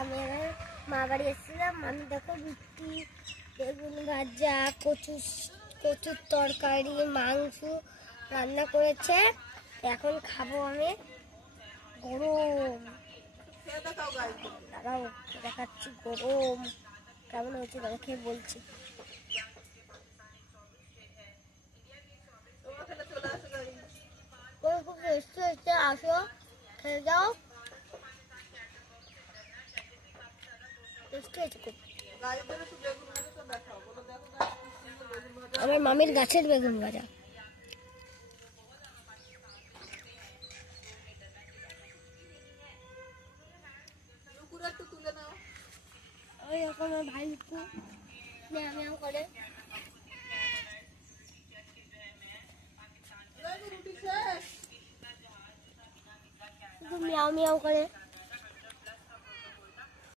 আমি মা বাড়ি এসেছিলাম। আমি দেখো রুটি, বেগুন ভাজা, কচুর তরকারি, মাংস রান্না করেছে। এখন খাবো আমি। গরম, দাঁড়াও দেখাচ্ছি গরম কেমন হয়েছে, দাদা খেয়ে বলছি। খুব টেস্টি হচ্ছে, আসো খেয়ে যাও। আমার মামির গাছের বেগুন ভাজা। আমার ভাই ম্যাও করে, ম্যাও ম্যাও করে।